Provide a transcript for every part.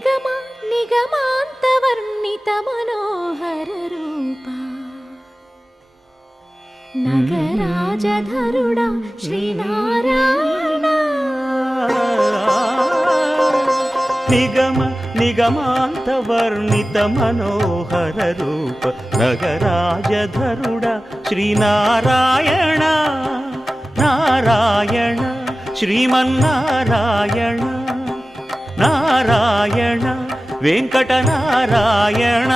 నిగమ నిగమాంతవర్ణిత మనోహర రూప నగరాజధరుడా శ్రీనారాయణ. నిగమ నిగమాంతవర్ణిత మనోహర రూప నగరాజధరుడా శ్రీనారాయణ. నారాయణ శ్రీమన్నారాయణ నారాయణ వెంకటనారాయణ.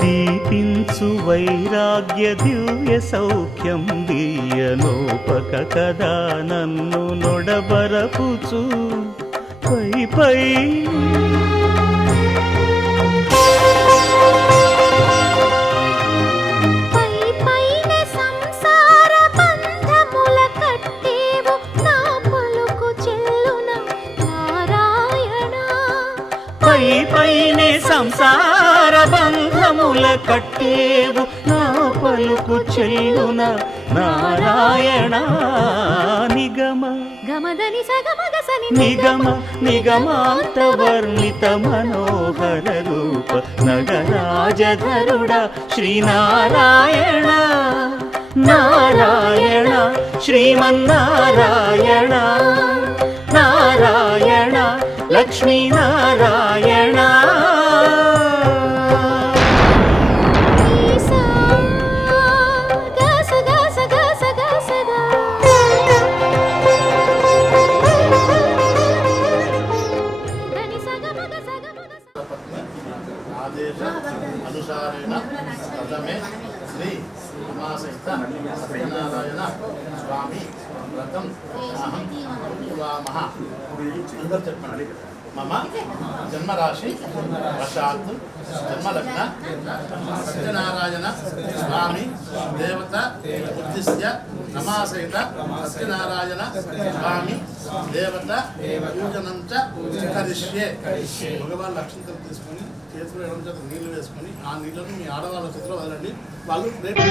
దీపించు వైరాగ్య దివ్య సౌఖ్యం దీయనోపక కదా నన్ను నొడబరపుచు పై పై పైనే సంసార బంధముల కట్టేవు నా పలుకు చెల్లున నారాయణ. నిగమ నిగమ నిగమాంతవర్ణిత మనోహర రూప నగరాజధరుడా శ్రీనారాయణ. నారాయణ శ్రీమన్నారాయణ నారాయణ లక్ష్మీనారాయణ. ఆదేశ అనుసారేణ ప్రథమే శ్రీ ఉమాసహిత సత్యనారాయణ స్వామి వ్రతం అహం కుర్వామః. అందరూ చెప్పండి. మమ జన్మరాశి వశాత్ జన్మలగ్న సత్యనారాయణ స్వామి దేవత ఉద్దిశ్య నమాసహిత సత్యనారాయణ స్వామి దేవత పూజనం చ కరిష్యే. భగవాన్ లక్ష్మీతో తీసుకొని చేతిలో ఎడమ చేత నీళ్లు వేసుకొని ఆ నీళ్లను మీ ఆడవాళ్ళ చేతిలో వదలండి. వాళ్ళు రేపు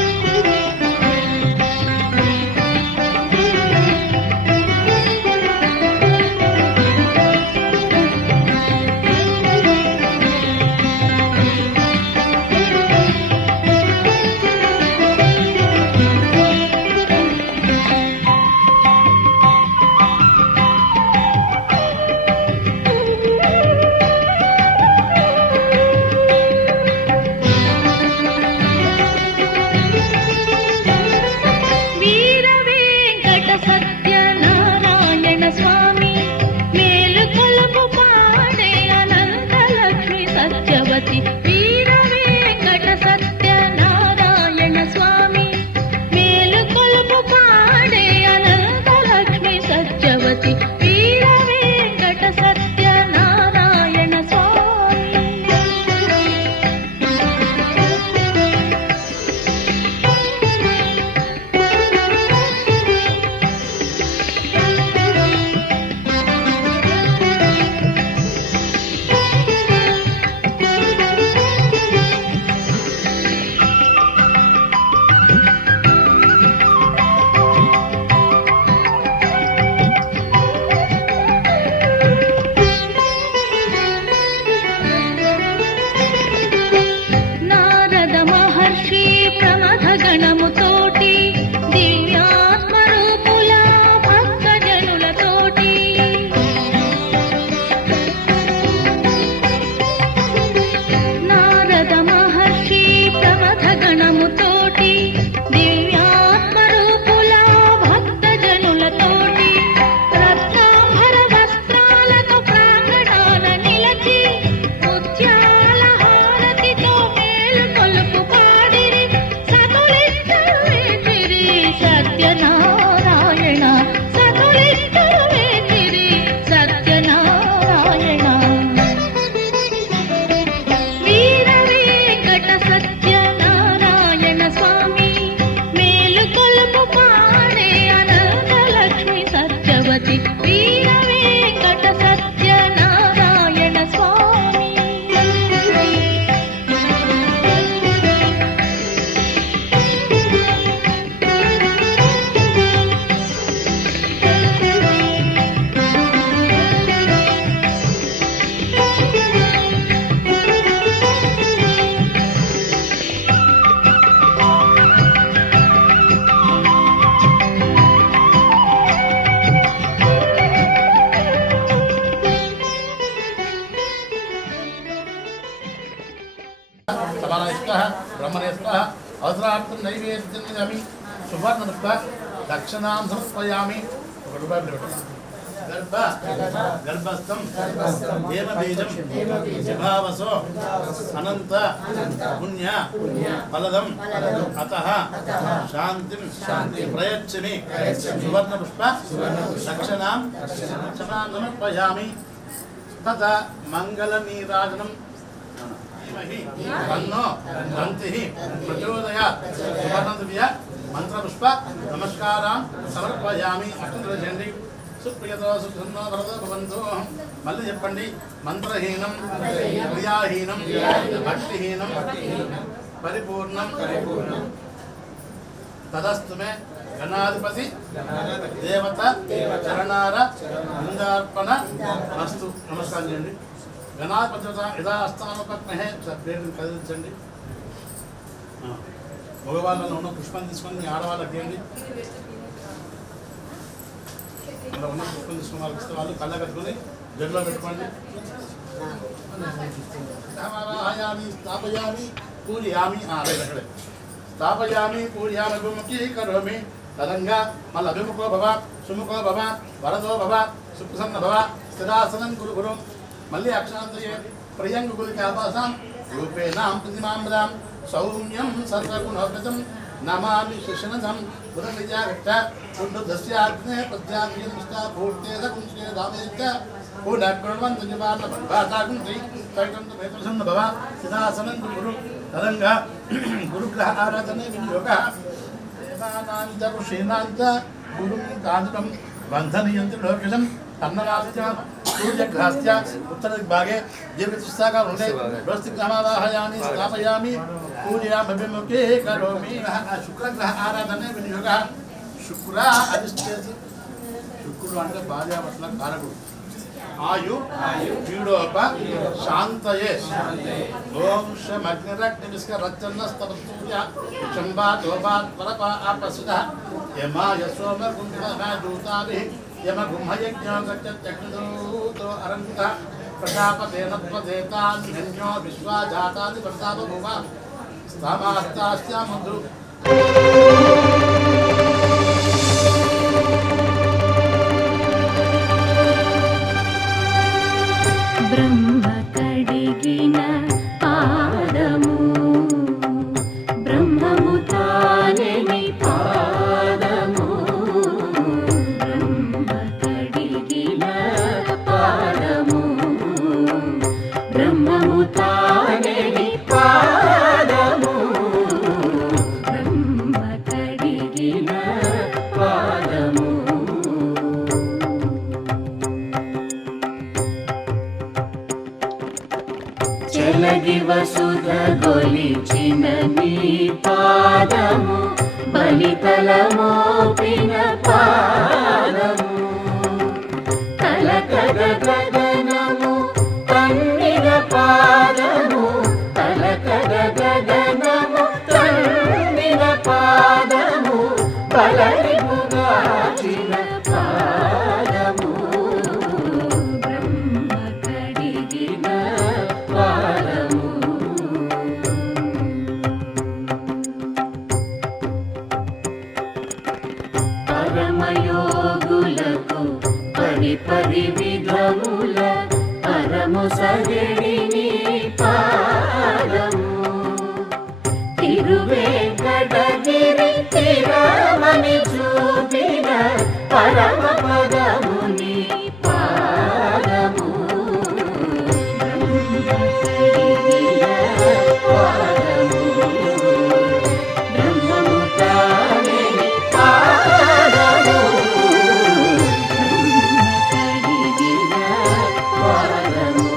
सर्वे स्वाहा अवसरार्थं नैवेद्यं ददामि सुवर्णपुष्प दक्षिणां समर्पयामि गर्भस्थं हेमबीजं विभावसो अनंत पुण्य फलदं अतः शांतिं प्रयच्छमि सुवर्णपुष्प दक्षिणां समर्पयामि तथा मंगलनीराजनं तन्नो दन्तिः प्रचोदयात् सुवर्णदिव्य मंत्रपुष्प नमस्कारान् समर्पयामि अष्टदशचंडी सुप्रियतो सुखन्नो भरतो भवन्तु मल्ल చెప్పండి మంత్రహీనం క్రియాహీనం భక్తిహీనం పరిపూర్ణం తదస్తు మే గణాధిపతి దేవత చరణార లింగార్పణ మస్తు నమస్కారం చేయండి గణాధిపతి యథాస్థానోపజ్ఞే ప్లేట్ని కదిలించండి మగవాళ్ళలో ఉన్న పుష్పం తీసుకొని మీ ఆడవాళ్ళకి చేయండి అలా ఉన్న పుష్పం తీసుకుని వాళ్ళకి ఇస్తే వాళ్ళు కళ్ళ కట్టుకొని జడ్లో పెట్టుకోండి స్థాపయామి పూజయామి అక్కడే స్థాపయామి పూజయామి అభిముఖీకరోమి తదంగా మళ్ళీ అభిముఖో భవ సుముఖో భవ వరదో భవ సుప్రసన్న భవ స్థిరాసనం గురు గురు మళ్ళీ అక్షరాంతయే ప్రియంగులికి ఆవాసాం రూపేణాం ప్రతిమాంబరాం సౌమ్యం సర్వగుణోపతం నమామి శిశనసం పునర్విజాగట్ట పుండుదస్యాగ్నే పద్యాగ్యం పూర్తేద కుంచే దావేత్త పునఃకృణ్వంతు నివారణ భాషాగుంతి తైకంతు ప్రసన్న భవ స్థిరాసనం గురు తదంగా గురుగ్రహ ఆరాధనే వినియోగ దేవానాంత ఋషీనాంత గురుం కాంతం బంధనయంతి లోకజం అన్నవాస్య సూర్యగ్రహస్య ఉత్తర దిగ్భాగే దీర్ఘచతుస్సాగా హృదయ రోస్తిగ్రహమావాహయామి స్థాపయామి పూజయామి అభిముఖే కరోమి శుక్రగ్రహ ఆరాధనే వినియోగ శుక్ర అధిష్ఠేతి శుక్రుడు అంటే భార్యాభర్తల కారకుడు ఆయు పీడోప శాంతయే ఓం శమగ్నిరగ్నివిస్క రచ్చన్నస్తపసూర్య శంభా దోపాత్ పరప ఆపసుధ యమాయ సోమ కుంభ దూతాభిః యమ గుంహయజ్ఞో గచ్చత్యగ్నిదూతో అరంత ప్రజాపతేన త్వదేతాన్యన్యో విశ్వాజాతాది ప్రతాప భువ స్థామాస్తాస్య మధు బ్రహ్మ కడిగిన పాదము బ్రహ్మము తానెని పాదము బ్రహ్మ కడిగిన పాదము బ్రహ్మము తానెని పాదము బ్రహ్మ కడిగిన పాదము చెలగి వసుధ గొలిచిన నీ పాదము బలితలమోపిన పాదము కలకద గగనము తన్నిన పాదము కలకద గగనము తన్నిన పాదము బలరిపుగాచిన పాదము బ్రహ్మ కడిగిన పాదము పరమయోగులకు పది విధముల పరము సగడిని పాదము తిరువేంకటగిరి తిరమని చూపిన పరమ పదముని పాదము బ్రహ్మ కడిగిన పాదము బ్రహ్మము తానెని పాదము బ్రహ్మ కడిగిన పాదము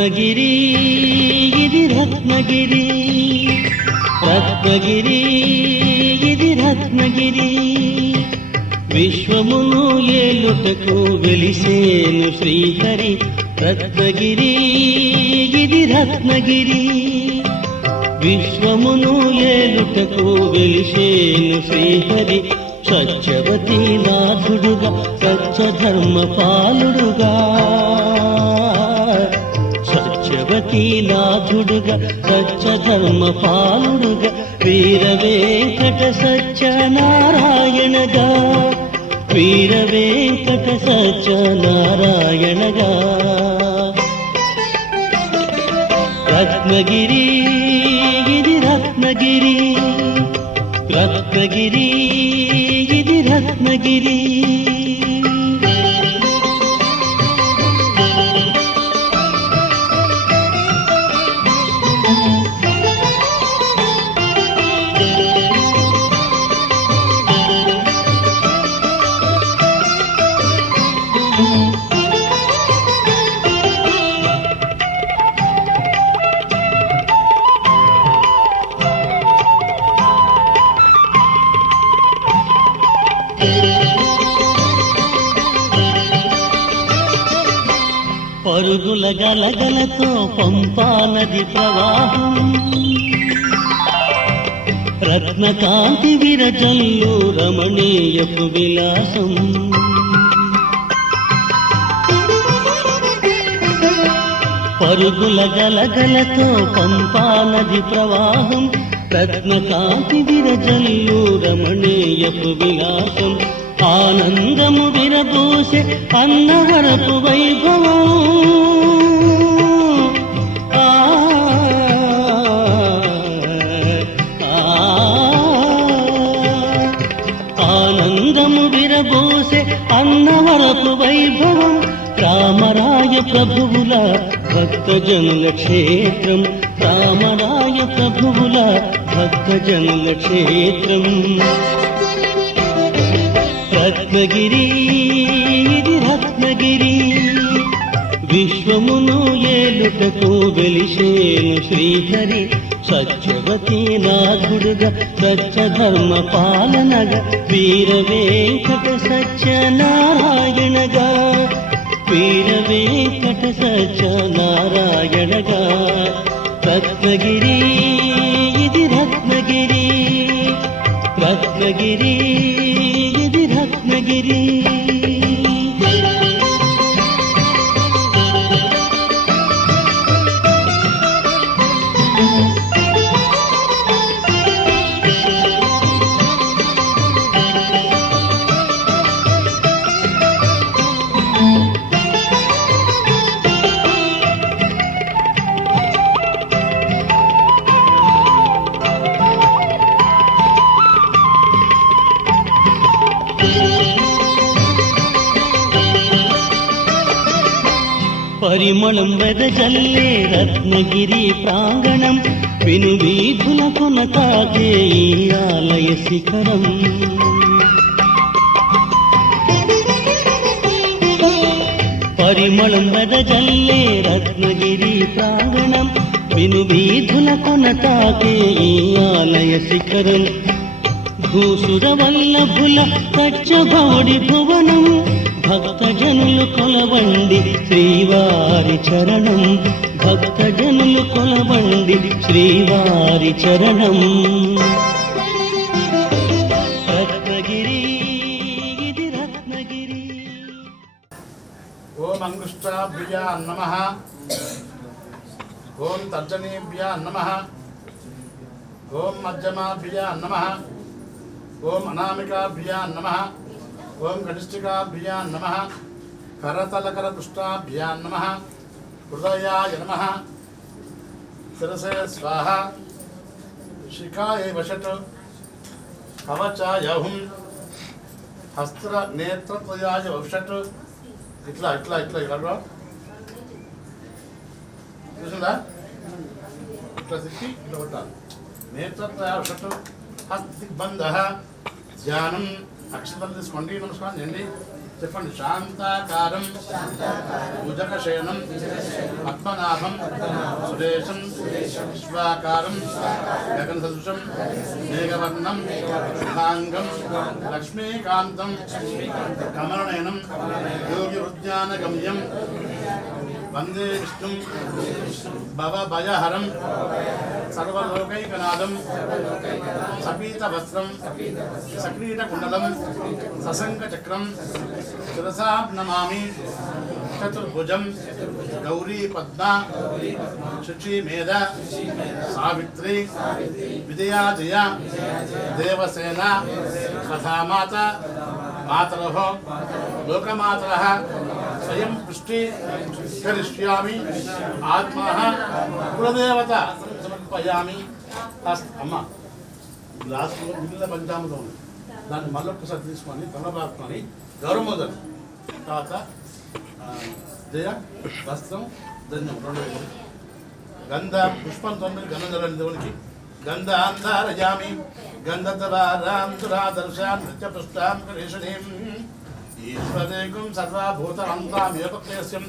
రత్నగిరి ఇది రత్నగిరి, రత్నగిరి ఇది రత్నగిరి. విశ్వమును ఏలుటకు వెలిసేను శ్రీహరి. రత్నగిరి ఇది రత్నగిరి, విశ్వమును ఏలుటకు వెలిసేను శ్రీహరి. సత్యవతి నాథుడుగా సత్యధర్మ పాలుడుగా, సత్యవతి నాథుడుగా సత్యధర్మ పాలుడుగా, వీర వెంకట సత్యనారాయణగా, వీర వెంకట సత్యనారాయణగా. రత్నగిరి ఇది రత్నగిరి, రత్నగిరి ఇది రత్నగిరి. పరుగుల గలగలతో పంపా నది ప్రవాహం, రత్నకాంతి విరజల్లు రమణీయపు విలాసం. పరుగుల గలగలతో పంపా నది ప్రవాహం, రత్నకాంతి విరజల్లు రమణీయపు విలాసం. ఆనందము విరబూసే అన్నవరపు వైభవం, ఆనందము విరబూసే అన్నవరపు వైభవం. రామరాయ ప్రభువుల భక్తజనుల క్షేత్రం, రామరాయ ప్రభువుల భక్తజనుల క్షేత్రం. రత్నగిరి ఇది రత్నగిరి, విశ్వమును ఏలుటకు వెలిసేను శ్రీహరి. సత్యవతి నాథుడుగా సత్యధర్మ పాలనగా, వీర వెంకట సత్యనారాయణగా, వీర వెంకట సత్యనారాయణగా. రత్నగిరి ఇది రత్నగిరి, రత్నగిరి ఇది రత్నగిరి. పరిమళం వెదజల్లే రత్నగిరి ప్రాంగణం, విను వీధులకున తాకే ఈ ఆలయ శిఖరం. పరిమళం వెదజల్లే రత్నగిరి ప్రాంగణం, విను వీధులకున తాకే ఈ ఆలయ శిఖరం. భూసుర వల్లభుల పచ్చబౌడి భువనం, భక్తజనులు కొలవండి శ్రీవారి చరణం, భక్తజనులు కొలవండి శ్రీవారి చరణం. రత్నగిరి ఇది రత్నగిరి. ఓం అంగుష్టాభ్యా నమః, ఓం తర్జనీభ్యా నమః, ఓం మధ్యమాభ్యా నమః, ఓం అనామికాభ్యా నమః, ఓం కనిష్ఠికాభ్యా నమః, కరతలకరపుష్టాభ్యా నమః, హృదయాయ నమః, శిరసే స్వాహ, శిఖాయ వషట్, కవచాయ హుం, హస్త్ర నేత్రత్వయాయ వషట్. ఇట్లా ఇట్లా ఇట్లా ఇక్కడ చూసిందా, ఇట్లా తిప్పి ఇట్లా కొట్టాలి. నేత్రత్వయాయ వషట్, హస్తిబంధ, ధ్యానం. అక్షతలు తీసుకోండి, నమస్కారం చేయండి. చెప్పండి. శాంతాకారం భుజగశయనం పద్మనాభం సురేశం విశ్వాకారం గగన సదృశం మేఘవర్ణం శుభాంగం లక్ష్మీకాంతం కమలనయనం యోగి ఉద్యానగమ్యం వందే విష్ణుం భవభయహరం సర్వలోకైకనాథం సపీతవస్త్రం సక్రీటకుండలం సశంఖచక్రం శిరసాం నమామి చతుర్భుజం గౌరీ పద్మ శుచిమేధ సావిత్రి విజయాజయ దేవసేన కథామాత మాతరః లోకమాతరః స్వయం పుష్టి కరిష్యామి ఆత్మః కులదేవత సమర్పయామి. అమ్మ గ్లాసులో మిగిలిన పంచామృతం ఉంది, దాన్ని మళ్ళొక్కసారి తీసుకొని తలబార్కొని గౌరవమోదం తర్వాత జయ వస్త్రం ధన్యం 2 గంధ పుష్పం 9 గంధం చల్లండి దేవునికి. గంధాంధారయామి గంధద్వారాంతురాదర్శాం నిత్యపుష్టాం కరీషణీం ఈశ్వరేకం సర్వభూతమంతామేపక్లేశ్యం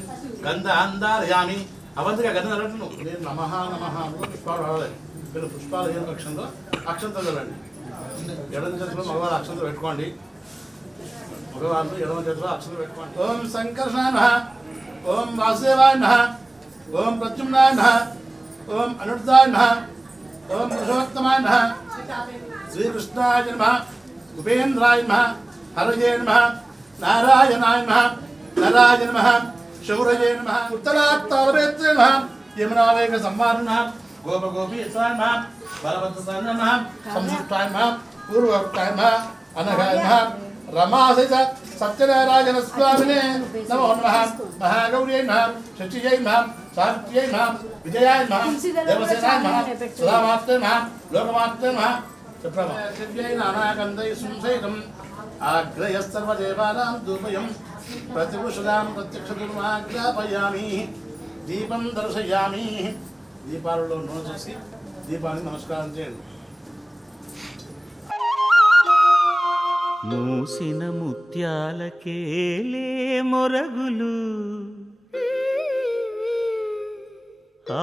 గంధాంధారయామి. అవంతిగా గంధం చల్లండి. నేను నమః నమః పుష్పాలు రావాలి. మీరు పుష్పాలు అయిన పక్షంలో అక్షంతలు చల్లండి. ఎడమ చేతిలో మగవారు అక్షంతలు పెట్టుకోండి. మగవాళ్ళు ఎడమ చేతిలో అక్షంతలు పెట్టుకోండి. ఓం సంకర్షణాయ నమః, ఓం వాసుదేవాయ నమః, ఓం ప్రద్యుమ్నాయ నమః, ఓం అనిరుద్ధాయ నమః, ఓం పురుషోత్తమాయ నమః, శ్రీకృష్ణాయ నమః, ఉపేంద్రాయ నమః, హరయే నమః, నారాయణాయ నమః, నరాయ నమః, శౌరయే నమః, ఉత్తరాత్తారవేత్రే నమః, యమునావేగ సంవారణ గోపగోపీయసాయ నమః, బలవంతాయ నమః, సంసృష్టాయ నమః, పూర్వవక్తాయ నమః, అనఘాయ నమః, రమాసహిత సత్యనారాయణ స్వామినే నమో నమః, మహాగౌర్యై నమః, శచియై నమః, సావిత్ర్యై నమః, విజయాయ నమః, దేవసేనాయ నమః, సుధామాత్రే నమః, లోకమాత్రే నమః. చెప్ప్రమై నానాగంధై సంశైతం ఆగ్రయస్తర్వదేవానాం ధూపయం ప్రతిపుషదాం ప్రత్యక్షదుర్మాగ్రాపయామి. దీపం దర్శయామి. దీపాలలో నూనె చేసి దీపానికి నమస్కారం చేయండి. మూసిన ముత్యాలకేలే మొరగులు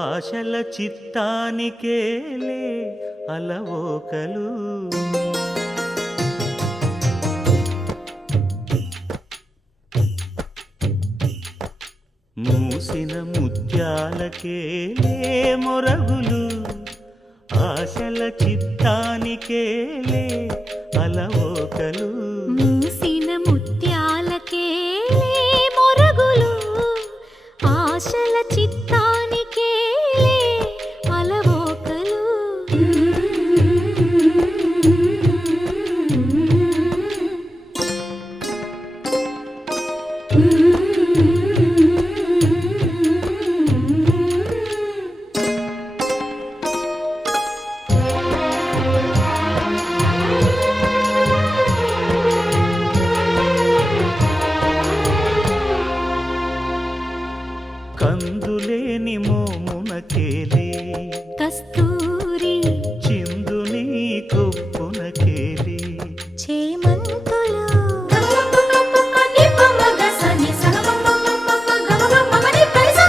ఆశల చిత్తానికేలే అలవోకలు. మూసిన ముత్యాలకేలే మొరగులు ఆశల చిత్తానికేలే అలవోకలు. మూసిన ముత్యాలకే మొరగులు ఆశల చిత్తానికే అలవోకలు. కందులేని మోమునకేలే కస్తూరి చిందుని కొప్పునకేలే చేమంతులు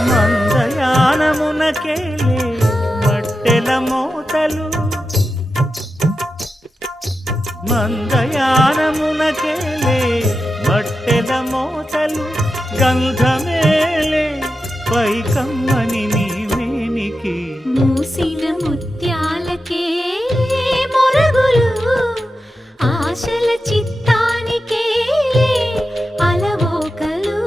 మందయానమునకేలే మట్టెల మోతలు. మందయానమునకేలే మట్టెల మోతలు. గంధమేలే పైకమ్మని నీ మేనికి. మూసిన ముత్యాలకే మొరగులు ఆశల చిత్తానికే అలవోకలు.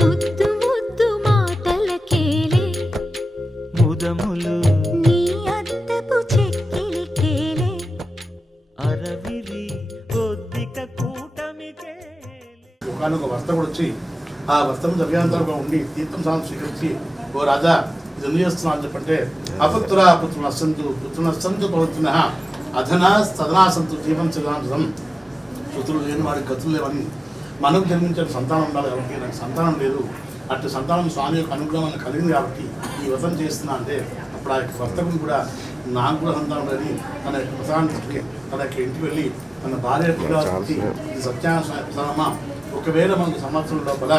ముద్దు ముద్దు మాటలకేలే ముదములు నీ అద్దపు చెక్కిలికేలే అరవిరి ఒద్దిక కూటమికేలే. ఒకనొక వర్తకుడు వచ్చి ఆ వ్రతం జరిగేంతగా ఉండి తీర్థం స్నానం స్వీకరించి ఓ రాజా ఇది ఎందుకు చేస్తున్నా అని చెప్పంటే అపుత్ర పుత్రులు అసంతు పుత్రులు అసంతు పవిత్రున అధనా సదనా సంతు జీవన చిదాంతం పుత్రులు లేని వాడికి గతులు లేవని మనకు జన్మించిన సంతానం ఉండాలి కాబట్టి నాకు సంతానం లేదు అటు సంతానం స్వామి యొక్క అనుగ్రహం కలిగింది కాబట్టి ఈ వ్రతం చేస్తున్నా అంటే అప్పుడు ఆ యొక్క భర్తకుని కూడా నాకు కూడా సంతానం లేని తన యొక్క వ్రతానికి తన యొక్క ఇంటికి వెళ్ళి తన భార్య కూడా ఇది సత్యానమ్మ ఒకవేళ మనకు సంవత్సరం లోపల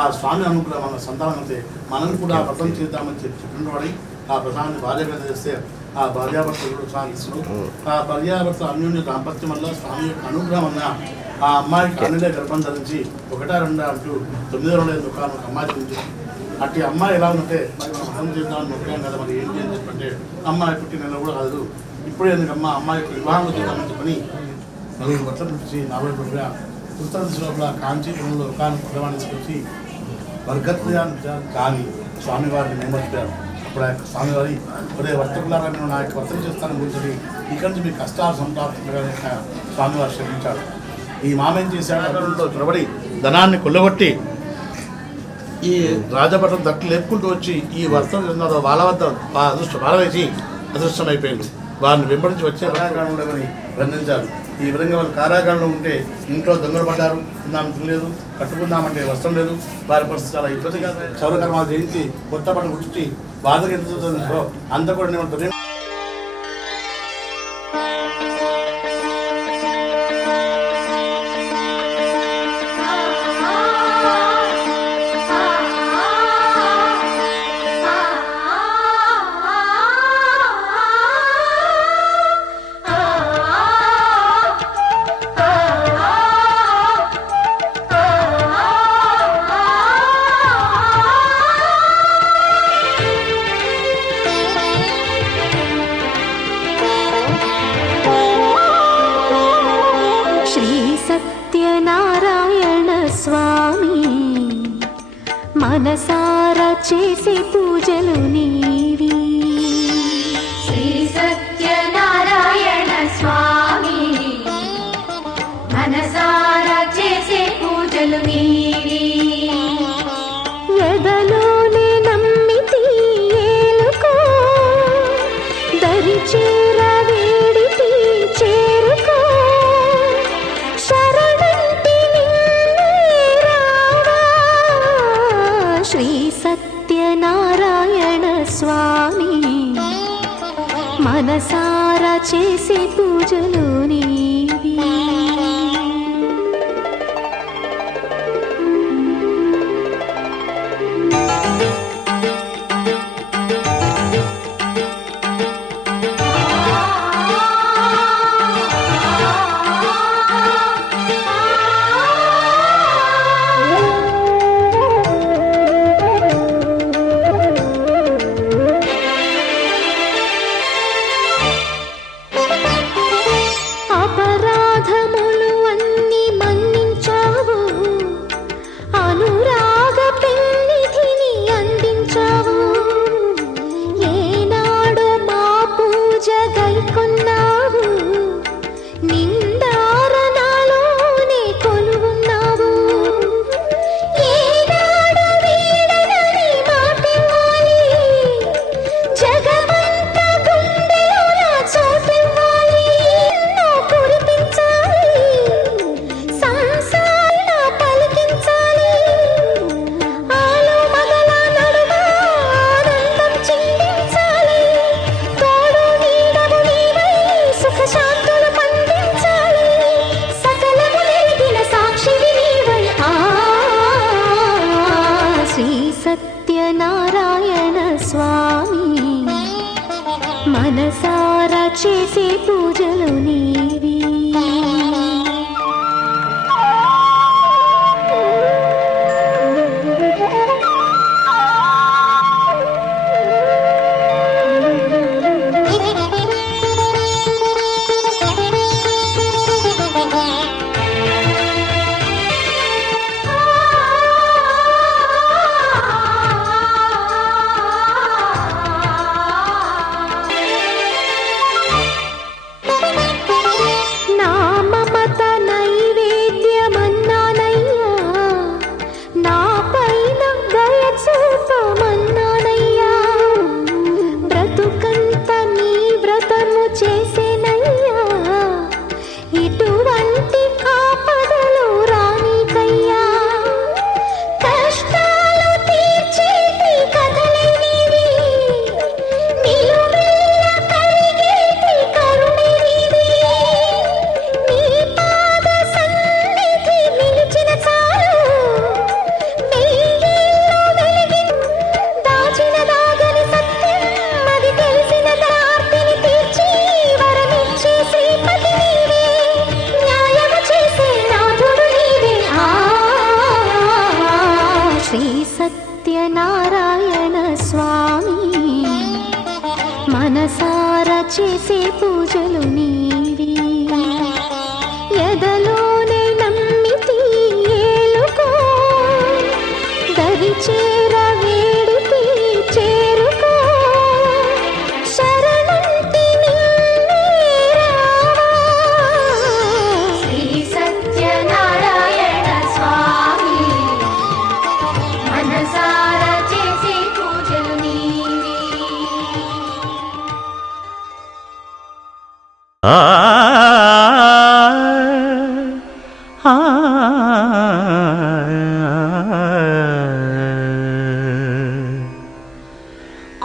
ఆ స్వామి అనుగ్రహం మన సంతానం అయితే మనం కూడా వ్రతం చేద్దామని చెప్పిన వాడి ఆ వ్రతాన్ని భార్యగా చేస్తే ఆ భార్యాభర్తలు కూడా సాగిస్తూ ఆ భార్యాభర్త అన్యోన్య దాంపత్యం వల్ల స్వామి యొక్క అనుగ్రహం వల్ల ఆ అమ్మాయికి అన్నిలే గర్భం ధరించి 1, 2 అంటూ 9వ నెల దుకాణం ఒక అమ్మాయి గురించి అట్టి అమ్మాయి ఎలా ఉంటే మరి మనం అర్థం చేద్దామని మొక్కాం కదా మరి ఏంటి అని చెప్పంటే అమ్మాయి పుట్టిన నెల కూడా కాదు ఇప్పుడే ఎందుకమ్మా అమ్మాయికి వివాహం చేద్దామని చెప్పని 4 బట్టలు పిలిచి 40 రూపాయల ఉత్తరదిశ లోపల కాంచీపురంలో ఒకనొక భగవాన్ని తీసుకొచ్చి వర్గత్యాన్ని కానీ స్వామివారిని నియమించారు. అప్పుడు ఆ యొక్క స్వామివారి ఒరే వర్తకులారా నేను నా యొక్క వర్తం చేస్తానని గురించి ఇక్కడి నుంచి మీ కష్టాలు సంపాదించగా స్వామివారు శ్రమించాడు. ఈ మామేం చేశాడు అక్కడంలో చొరబడి ధనాన్ని కొల్లగొట్టి ఈ రాజభటం తట్టు లేపుకుంటూ వచ్చి ఈ వర్తం ఉన్నదో వాళ్ళ వద్ద పారవేసి అదృష్టమైపోయింది. వారిని వెంబడించి వచ్చే కారాగారంలో బంధించారు. ఈ విధంగా వాళ్ళు కారాగారంలో ఉంటే ఇంట్లో దొంగలు పడ్డారు, తిందాం తినలేదు, కట్టుకుందామంటే వస్త్రం లేదు, వారి పరిస్థితి చాలా ఇబ్బందిగా చౌరకర్మాలు చేయించి కొత్త పట్టు గుర్చి బాధగా ఎంత అంత కూడా ఏమంటుంది. మనసారా చేసే పూజలు నీవి. శ్రీ సత్యనారాయణ స్వామి మనసారా చేసే పూజలు నీవి. ఎదలోనే నమ్మితి ఏలుకో, దరి చేర వేడితి చేరుకో, శరణంటి నిన్నే రావా. శ్రీ సత్యనారాయణ స్వామి మనసారా చేసే పూజలు నీవి. అపరాధములు అన్ని మన్నించావు, అనురాగ పెన్నిధిని అందించావు. ఏనాడు మా పూజ గైకొన్నావు, నిందారణలోనే కొలువున్నావు. ఏనాడు వీడనని మాటివ్వాలి, జగమంత గుండెలోన చోటివ్వాలి. ఎన్నో కురిపించాలి, సంసారణ పలికించాలి. ఆలు మగల నడుమ ఆనందం చిందించాలి. తోడు నీడము నీవై సుఖ శాంతులు పండించాలి. సకలము నెరిగిన సాక్షివి నీవై. శ్రీ సత్యనారాయణ స్వామి మనసారా చేసే పూజలు నీవి. నారాయణ స్వామి మనసారా చేసే పూజలు నీవి ఎదలోనే నమ్మితి ఏలుకో దరి చేర వేడితి చేరుకో శరణంటి నిన్నే రావా శ్రీ సత్యనారాయణ స్వామి మనసారా చేసే పూజలు నీవి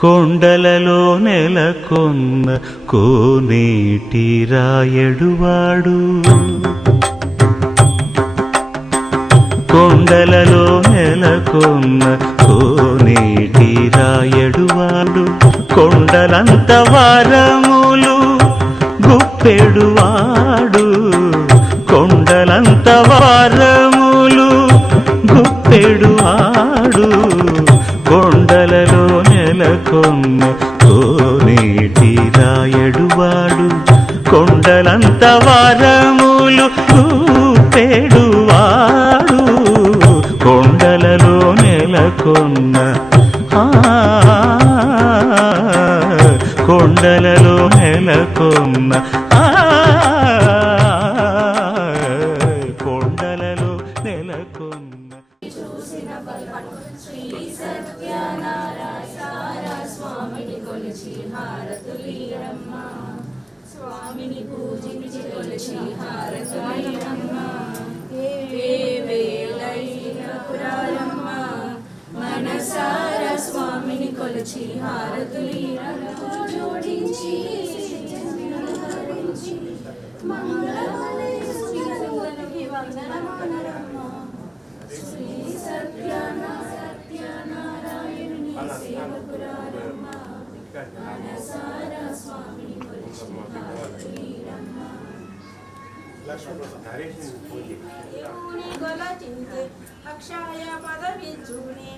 కొండలలో నెలకొన్న కోనేటి రాయడువాడు కొండలలో నెలకొన్న కోనేటి రాయడువాడు కొండలంత వారములు గుప్పెడువాడు కొండలంత వారములు గుప్పెడువాడు కొండలలో నెలకొన్న కోనేటి రాయడువాడు కొండలంత వారములు గుప్పెడువాడు కొండలలో నెలకొన్న కొండలలో నెలకొన్న కొండలలో నెలకొన్న స్వామిని పూజించి కొలిచి హారతులీరమ్మ ఏ వేళైన పురారమ్మ మనసార స్వామిని కొలిచి హారతులీరమ్మ జోడించి మంగళాలకి వందనమానరమ్మ శ్రీ సత్యనారాయణుని సేవకురారమ్మ మనసార స్వామిని కొలిచి హారతులీరమ్మ కొలచింతే అక్షయ పదవిచ్చునే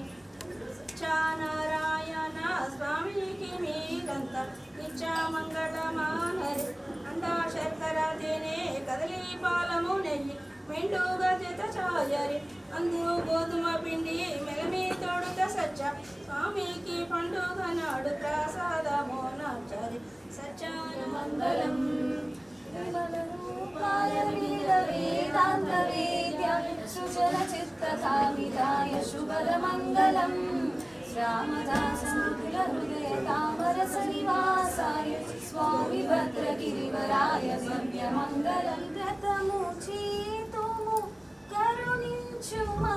నారాయణ స్వామికి మీరంత నిత్యమంగళమానరి అండా శర్కర తేనె కదలి పాలము నెయ్యి మెండుగా జత ఛాయరి అందు గోధుమ పిండి మెలమి తోడుత సచ్చ స్వామికి పండుగ నాడు ప్రసాదమో నాచరి సత్యాన మంగళం శుభమంగళం రామదాసంకుల హృదయ తామరస నివాసాయ స్వామి భద్రగిరివరాయ సవ్యమంగళం గతము చేతుము కరుణించుమా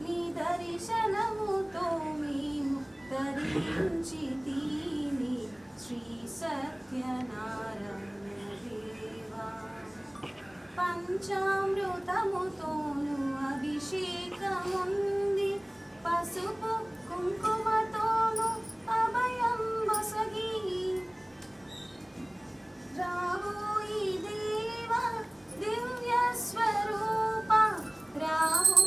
నీ దర్శనముతో మేము తరించి తీని శ్రీ సత్యనారాయణ దేవా పంచామృతముతోను అభిషేకముంది పసుపు కుంకుమతోను అభయం బసగి రావోయి దేవ దివ్య స్వరూప రావో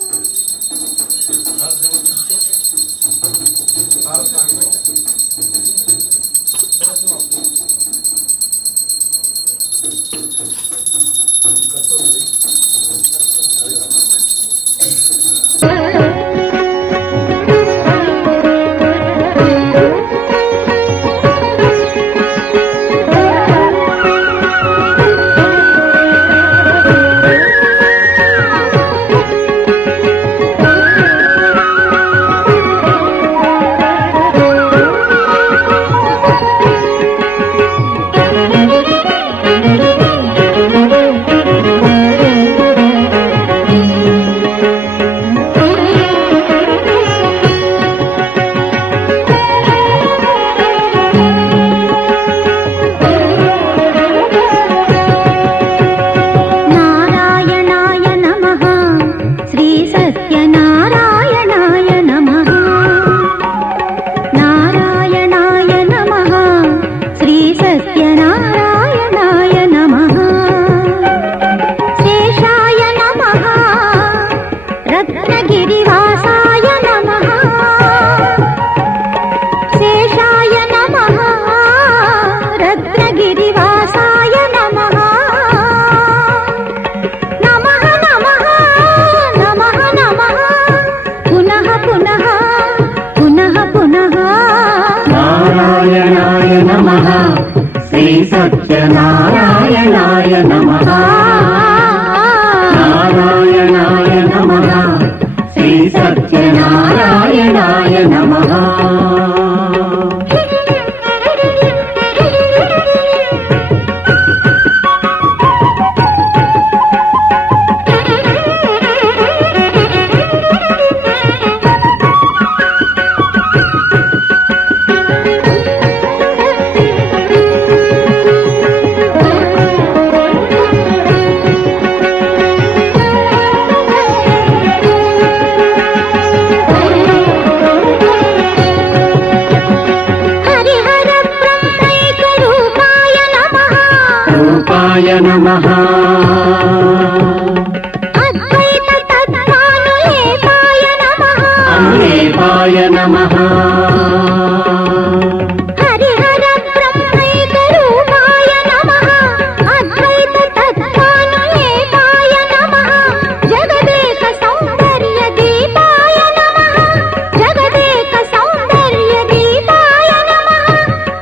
శ్రీ సత్యనారాయణాయ నమః నారాయణాయ నమః శ్రీ సత్యనారాయణాయ నమః నమః అద్వైత తత్వానులేపాయ నమః అనులేపాయ నమః హరిహర బ్రహ్మైక రూపాయ నమః అద్వైత తత్వానులేపాయ నమః జగదేక సౌందర్య దీపాయ నమః జగదేక సౌందర్య దీపాయ నమః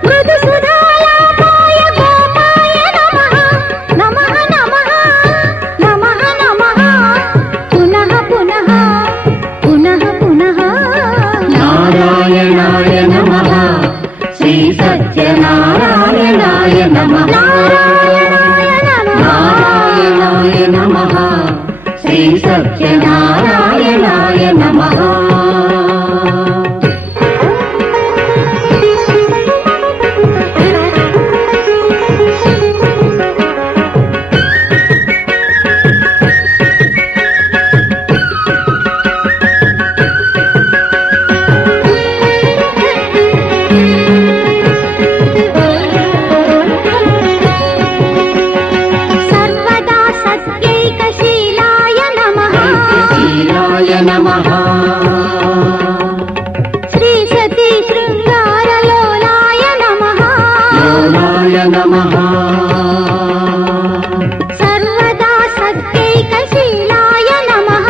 మృదు సుధాలాపాయ గోపాయ నమః నమః నమః నమః నమః పునః పునః పునః పునః నారాయణాయ నమః శ్రీ సత్యనారాయణాయ నమః నారాయణాయ నమః శ్రీ సత్యనారాయణాయ నమః సర్వదా సత్యైకశీలాయ నమః శీలాయ నమః శ్రీ సతీ శృంగారలోలాయ నమః లోలాయ నమః సర్వదా సత్యైకశీలాయ నమః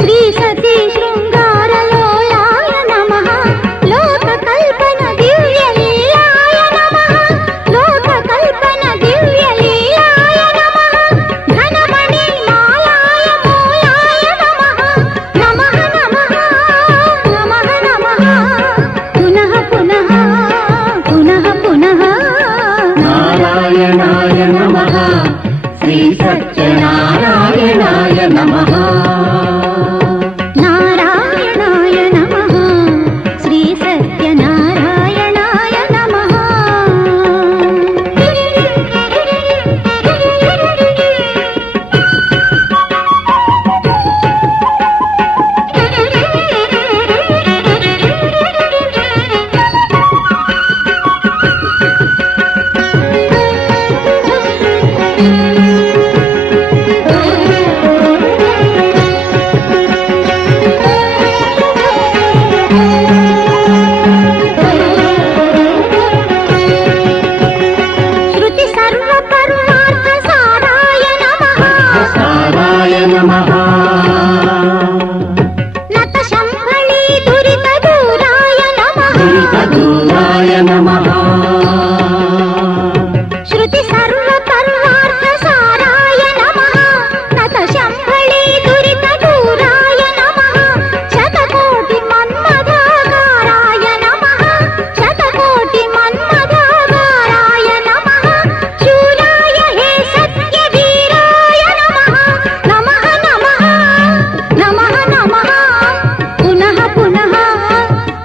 శ్రీ సతీ శృంగారలోలాయ నమః లోకకల్పన దివ్యలీలాయ నమః లోకకల్పన దివ్యలీలాయ నమః ఘనమణి మాలాయ మూలాయ నమః నమః నమః నమః నమః పునః పునః పునః పునః నారాయణాయ నమః శ్రీ సత్యనారాయణాయ నమః నారాయణాయ నమః శ్రీ సత్యనారాయణాయ నమః శృతి సర్వ పరమార్థ సారాయ నమః సారాయ నమః నత శంభళీ దురిత దూరాయ నమః దూరాయ నమః శృతి సర్వ పరమార్థ సారాయ నమః నత శంభళీ దురిత దూరాయ నమః శతకోటి మన్మథాకారాయ నమః శతకోటి మన్మథాకారాయ నమః శూరాయ హే సత్య వీరాయ నమః నమః నమః నమః నమః పునః పునః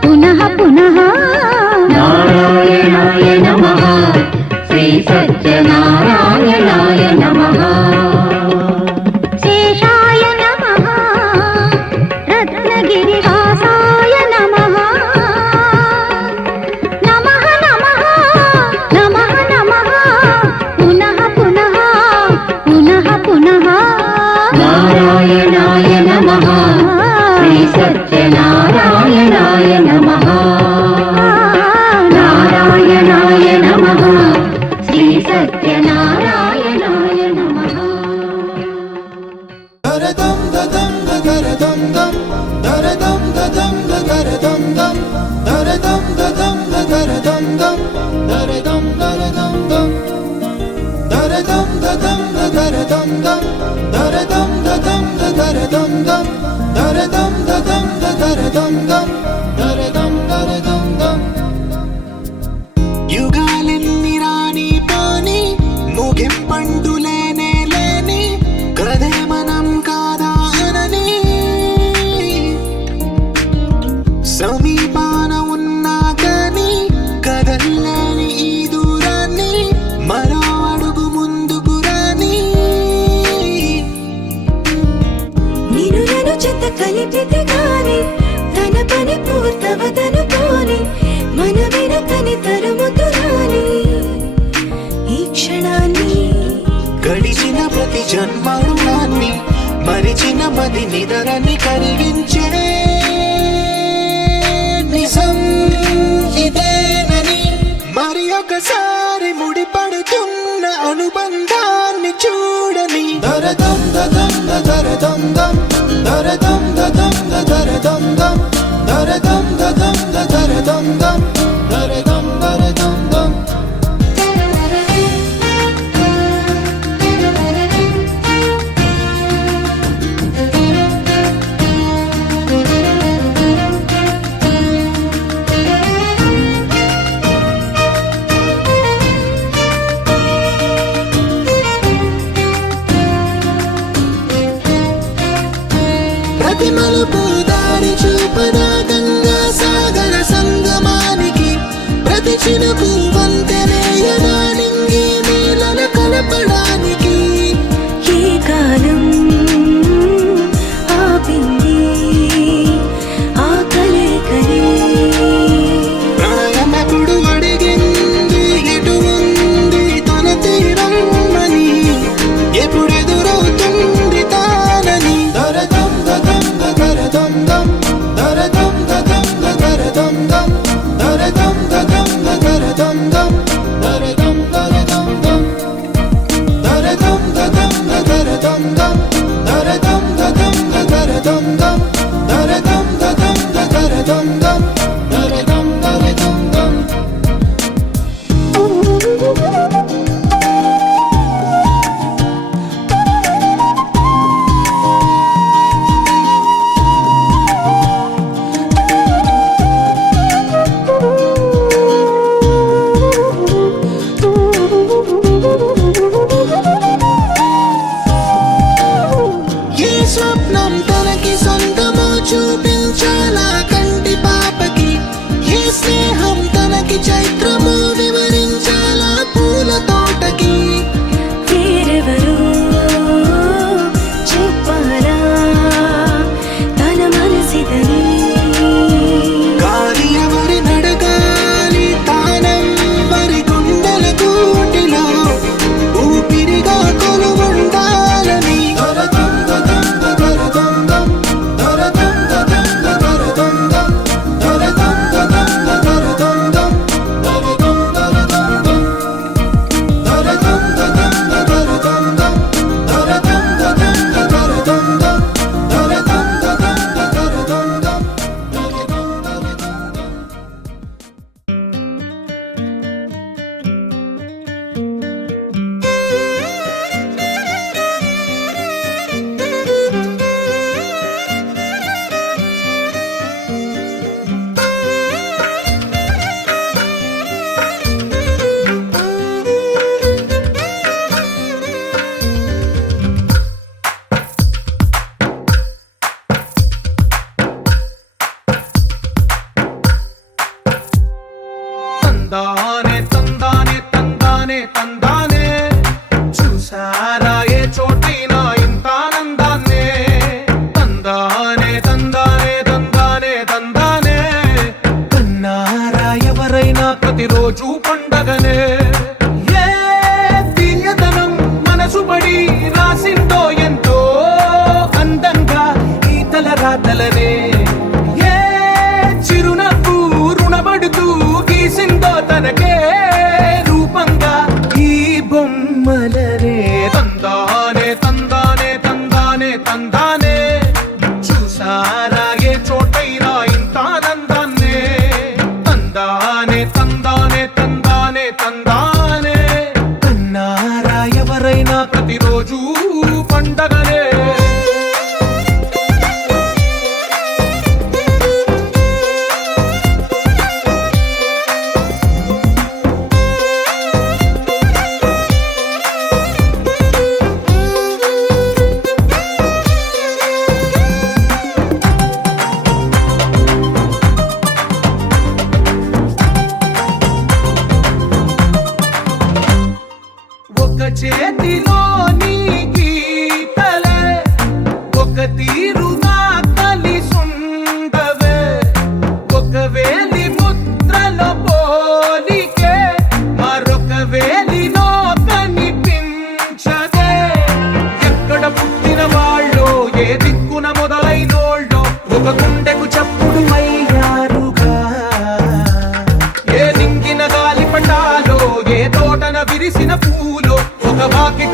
పునః పునః నారాయణాయ నమః శ్రీ సత్యనారాయణాయ నమః శేషాయ నమః రత్నగిరివాసాయ నమః నమః నమః నమః నమః పునః పునః పునః పునః నారాయణాయ నమః శ్రీ సత్యనారాయణాయ నమః నారాయణాయ నమః శ్రీ సత్యనారాయణాయ నమః దరదం దదం దరదం దం దరదం దదం దరదం దం దరదం దదం దరదం దం దరదం దరదం దం dum dare dum da dum da dare dum dum dare dum da dum da dare dum dum dare dum dum యుగాలెన్ని రాని పాని ముగింపండు లేనే లేని కదే మనం కాదా అనని సమీపాన ఉన్నా కానీ కదల్లేని ఈ దూరాన్ని మరో అడుగు ముందుకు రాని నిన్ను నన్ను చెత్త కలిపితే గాని తన పని పూర్తవదనుకోని మన వెనకని తరుముతురాని ఈ క్షణాన్ని గడిచిన ప్రతి జన్మరుణాన్ని మరిచిన మది నిదరని కరిగించే నిజం ఇదేనని మరి ఒకసారి ముడిపడుతున్న అనుబంధాన్ని చూడని దరదం దదం దరదం దం దరదం దదం దరదం దం దరదం దదం దరదం దం దరదం దరదం దం ప్రతి మలుపు దారి చూపదా గంగా సాగర సంగమానికి ప్రతి చినుకు వంతెనేయదా నింగి నీళ్ళ కలపడానికి ఏ కాలం ఆపింది ఆ కలే ప్రాణమకుడు అడిగింది ఎటు ఉంది తన తీరమ్మని ఎప్పుడెదురవుతుంది తానని దరదం దదం దరదం దం దరదం దదం దరదం దం దరదం దదం దరదం దం దరదం దరదం దం దరదం దదం దరదం దం దరదం దదం దరదం దం దరదం దదం దరదం దం దరదం దరదం దం ఏ స్వప్నం తనకి సొంతమో చూపించాలా కంటి పాపకి ఏ స్నేహం తనకి చైత్రమో వివరించాలా పూల తోటకి వేరెవరో చెప్పాలా తన మనసిదని గాలి ఎవరి నడగాలి తానం వరి గుండెల కూటిలో ఊపిరిగా కొలువుండాలని దరదం దదం దరదం దం దరదం దదం దరదం దం దరదం దదం దరదం దం దరదం దరదం దం దరదం దదం దరదం దం దరదం దదం దరదం దం దరదం దదం దరదం దం దరదం దరదం దం తందానే తందానే తందానే తందానే చూసారా ఏ చోటైనా ఇంత ఆనందాన్నే తందానే తందానే తందానే తందానే కన్నారా ఎవరైనా ప్రతిరోజు పండగనే ఏ తీయదనం మనసు పడి రాసిందో ఎంతో అందంగా ఈ తల రాతలనే ఏ చిరునవ్వు రుణపడుతూ గీసిందో తనకే రూపంగా ఈ బొమ్మలనే తందానే తందానే తందానే తందానే చూసారా ఏ చోటైనా ఇంత ఆనందాన్నే తందానే తందానే తందానే తందానే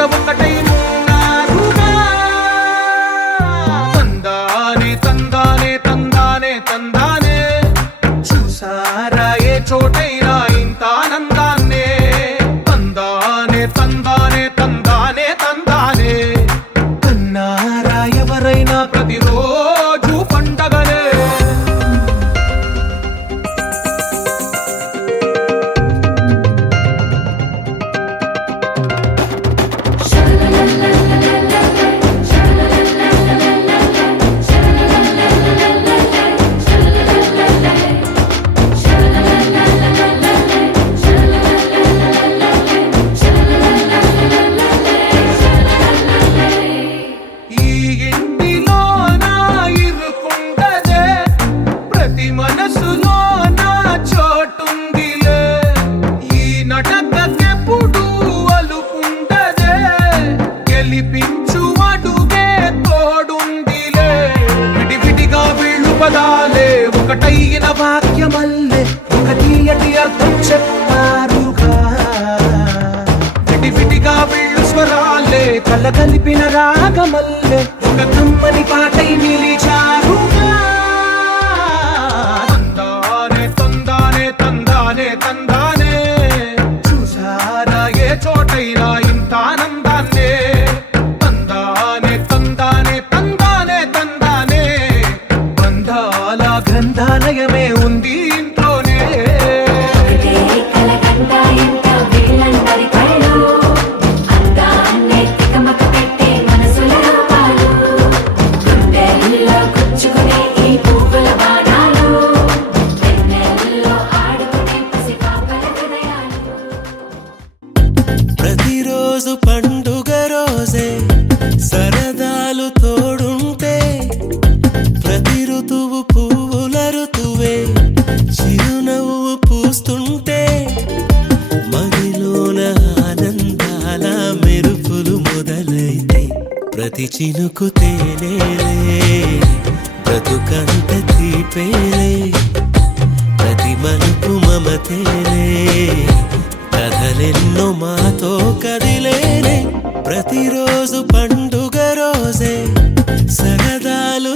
ఒకటై ఉన్నారుగా. తందానే తందానే తందానే తందానే చూసారా ఏ చోటైనా ఇంత ఆనందాన్నే. తందానే తందానే తందానే తందానే కన్నారా ఎవరైనా ప్రతిరోజు పండగనే. ఈ ఇంటిలోన ఇరుకుండదే ప్రతి మనసులోన చోటుందిలే. ఈ నటకెప్పుడు అలుకుండదే గెలిపించు అడుగే తోడుందిలే. విడివిడిగా వీళ్ళు పదాలే ఒకటైన వాక్యమల్లే ఒక తీయటి అర్థం చెప్పారుగా. విడివిడిగా వీళ్ళు స్వరాలే కలగలిపిన రాగమల్లే ఒక కమ్మని పాటై నిలిచారుగా. తందానే తందానే తందానే తందానే చూసారా ఏ చోటైనా ఇంత ఆనందాన్నే. తందానే తందానే తందానే తందానే బంధాల గ్రంథాలయమే ఉంది ఇంట్లోనే. ఒకటే కలగంట ఎంత వీళ్ళందరి కళ్ళు అందాన్నే తికమక పెట్టే మనసుల రూపాలు గుండెల్లో గుచ్చుకునే ఈ పువ్వుల బాణాలు వెన్నెల్లో ఆడుకునే పసిపాపల హృదయాలు. ప్రతిరోజు పండుగ రోజే సరదాలు తోడుంటే ప్రతి ఋతువు పువ్వుల ఋతువే చిరునవ్వు పూస్తుంటే మదిలోన ఆనందాల మెరుపులు మొదలైతే ప్రతి చినుకు తేనేలే బ్రతుకంత తీపేలే ప్రతి మలుపు మమతేలే కథలెన్నో మాతో కదిలేనే. ప్రతిరోజు పండుగ రోజే సరదాలు